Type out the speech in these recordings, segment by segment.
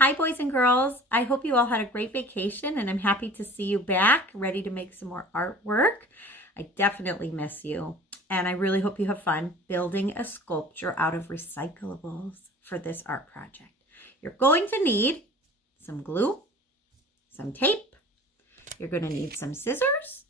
Hi, boys and girls. I hope you all had a great vacation, and I'm happy to see you back, ready to make some more artwork. I definitely miss you, and I really hope you have fun building a sculpture out of recyclables for this art project. You're going to need some glue, some tape. You're going to need some scissors,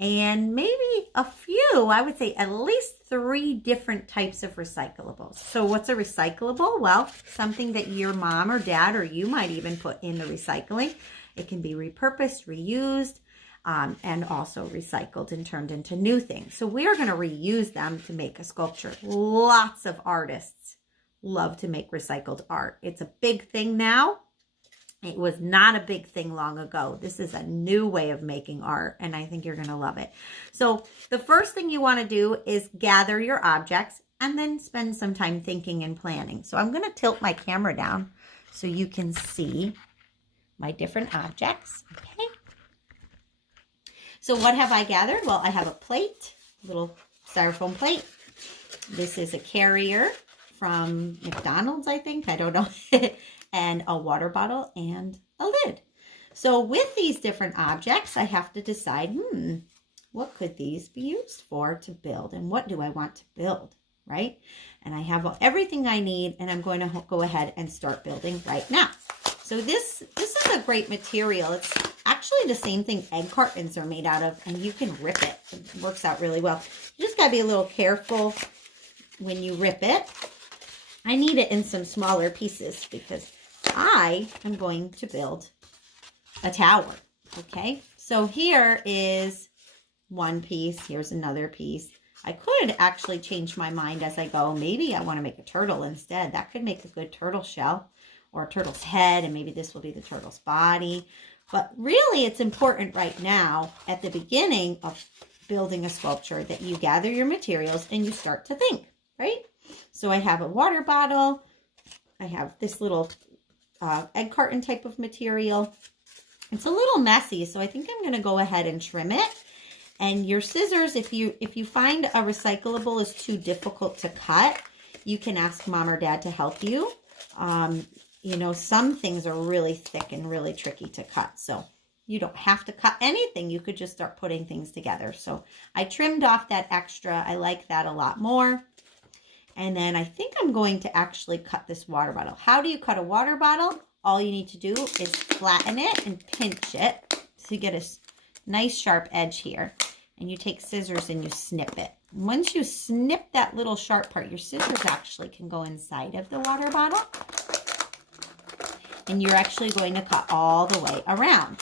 and maybe a few, I would say at least 3 different types of recyclables. So what's a recyclable? Well, something that your mom or dad or you might even put in the recycling. It can be repurposed, reused, and also recycled and turned into new things. So we're going to reuse them to make a sculpture. Lots of artists love to make recycled art. It's a big thing now. It was not a big thing long ago. This is a new way of making art, and I think you're going to love it. So the first thing you want to do is gather your objects and then spend some time thinking and planning. So I'm going to tilt my camera down so you can see my different objects. Okay. So what have I gathered? Well, I have a plate, a little styrofoam plate. This is a carrier from McDonald's, I think. I don't know. And a water bottle and a lid. So with these different objects, I have to decide, what could these be used for to build? And what do I want to build, right? And I have everything I need, and I'm going to go ahead and start building right now. So this is a great material. It's actually the same thing egg cartons are made out of, and you can rip it. It works out really well. You just got to be a little careful when you rip it. I need it in some smaller pieces because I am going to build a tower, okay? So here is one piece. Here's another piece. I could actually change my mind as I go. Maybe I want to make a turtle instead. That could make a good turtle shell or a turtle's head, and maybe this will be the turtle's body. But really, it's important right now at the beginning of building a sculpture that you gather your materials and you start to think, right? So I have a water bottle. I have this little egg carton type of material. It's a little messy, so I think I'm going to go ahead and trim it. And your scissors, if you find a recyclable is too difficult to cut, you can ask mom or dad to help you. You know, some things are really thick and really tricky to cut, so you don't have to cut anything. You could just start putting things together. So I trimmed off that extra. I like that a lot more. And then I think I'm going to actually cut this water bottle. How do you cut a water bottle? All you need to do is flatten it and pinch it so you get a nice sharp edge here. And you take scissors and you snip it. Once you snip that little sharp part, your scissors actually can go inside of the water bottle. And you're actually going to cut all the way around.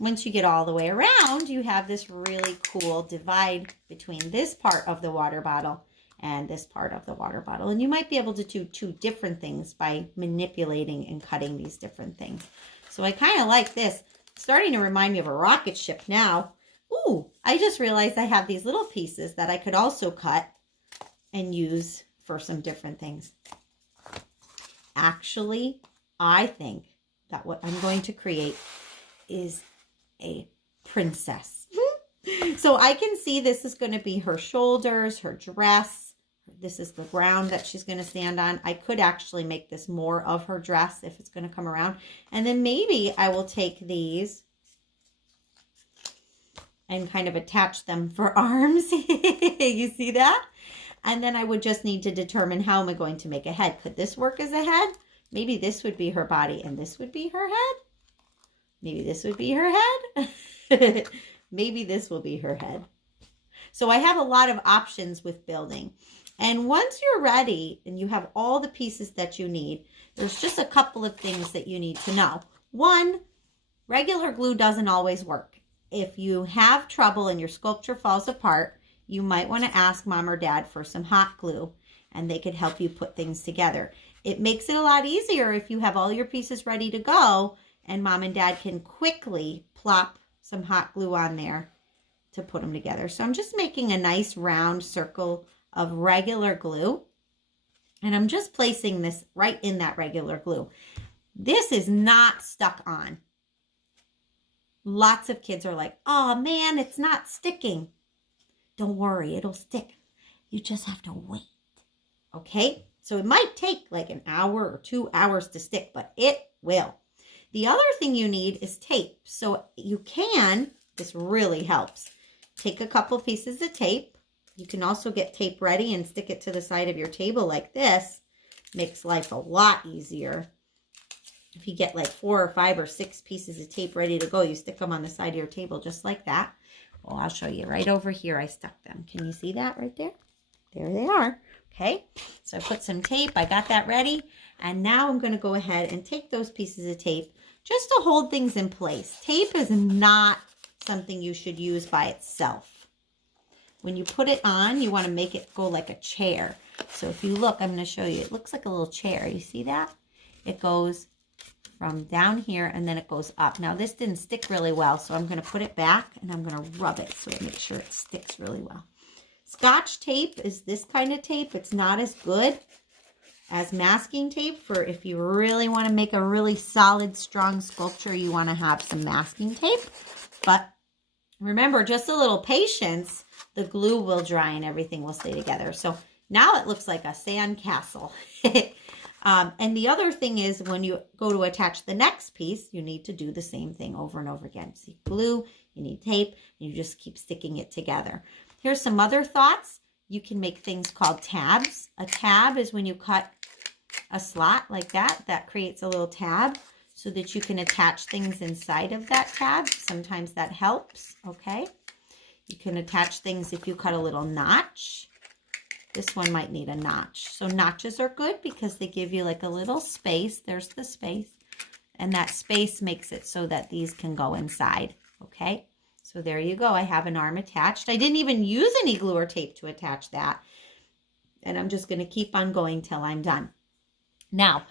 Once you get all the way around, you have this really cool divide between this part of the water bottle and this part of the water bottle. And you might be able to do 2 different things by manipulating and cutting these different things. So I kind of like this. It's starting to remind me of a rocket ship now. Ooh, I just realized I have these little pieces that I could also cut and use for some different things. Actually, I think that what I'm going to create is a princess. So I can see this is going to be her shoulders, her dress. This is the ground that she's going to stand on. I could actually make this more of her dress if it's going to come around. And then maybe I will take these and kind of attach them for arms. You see that? And then I would just need to determine how am I going to make a head. Could this work as a head? Maybe this would be her body and this would be her head. Maybe this would be her head. Maybe this will be her head. So I have a lot of options with building. And once you're ready and you have all the pieces that you need, there's just a couple of things that you need to know. One, regular glue doesn't always work. If you have trouble and your sculpture falls apart, you might want to ask mom or dad for some hot glue and they could help you put things together. It makes it a lot easier if you have all your pieces ready to go and mom and dad can quickly plop some hot glue on there to put them together. So I'm just making a nice round circle of regular glue. And I'm just placing this right in that regular glue. This is not stuck on. Lots of kids are like, oh man, it's not sticking. Don't worry, it'll stick. You just have to wait. Okay? So it might take like an hour or 2 hours to stick, but it will. The other thing you need is tape. So you can, this really helps, take a couple pieces of tape. You can also get tape ready and stick it to the side of your table like this. Makes life a lot easier. If you get like 4 or 5 or 6 pieces of tape ready to go, you stick them on the side of your table just like that. Well, I'll show you right over here. I stuck them. Can you see that right there? There they are. Okay, so I put some tape. I got that ready. And now I'm going to go ahead and take those pieces of tape just to hold things in place. Tape is not something you should use by itself. When you put it on, you want to make it go like a chair. So if you look, I'm going to show you. It looks like a little chair. You see that? It goes from down here and then it goes up. Now this didn't stick really well, so I'm going to put it back and I'm going to rub it so I make sure it sticks really well. Scotch tape is this kind of tape. It's not as good as masking tape for if you really want to make a really solid, strong sculpture, you want to have some masking tape. But remember, just a little patience, the glue will dry and everything will stay together. So now it looks like a sand castle. And the other thing is when you go to attach the next piece, you need to do the same thing over and over again. See, glue, you need tape, and you just keep sticking it together. Here's some other thoughts. You can make things called tabs. A tab is when you cut a slot like that. That creates a little tab so that you can attach things inside of that tab. Sometimes that helps, okay? You can attach things if you cut a little notch. This one might need a notch. So notches are good because they give you like a little space. There's the space. And that space makes it so that these can go inside, okay? So there you go. I have an arm attached. I didn't even use any glue or tape to attach that. And I'm just going to keep on going till I'm done. Now,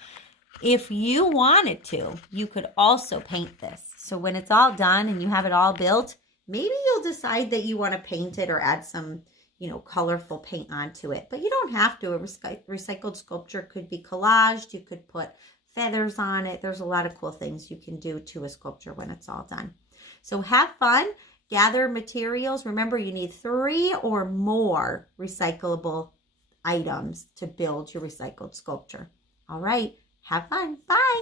if you wanted to, you could also paint this. So when it's all done and you have it all built, maybe you'll decide that you want to paint it or add some, you know, colorful paint onto it. But you don't have to. A recycled sculpture could be collaged. You could put feathers on it. There's a lot of cool things you can do to a sculpture when it's all done. So have fun. Gather materials. Remember, you need 3 or more recyclable items to build your recycled sculpture. All right. Have fun. Bye.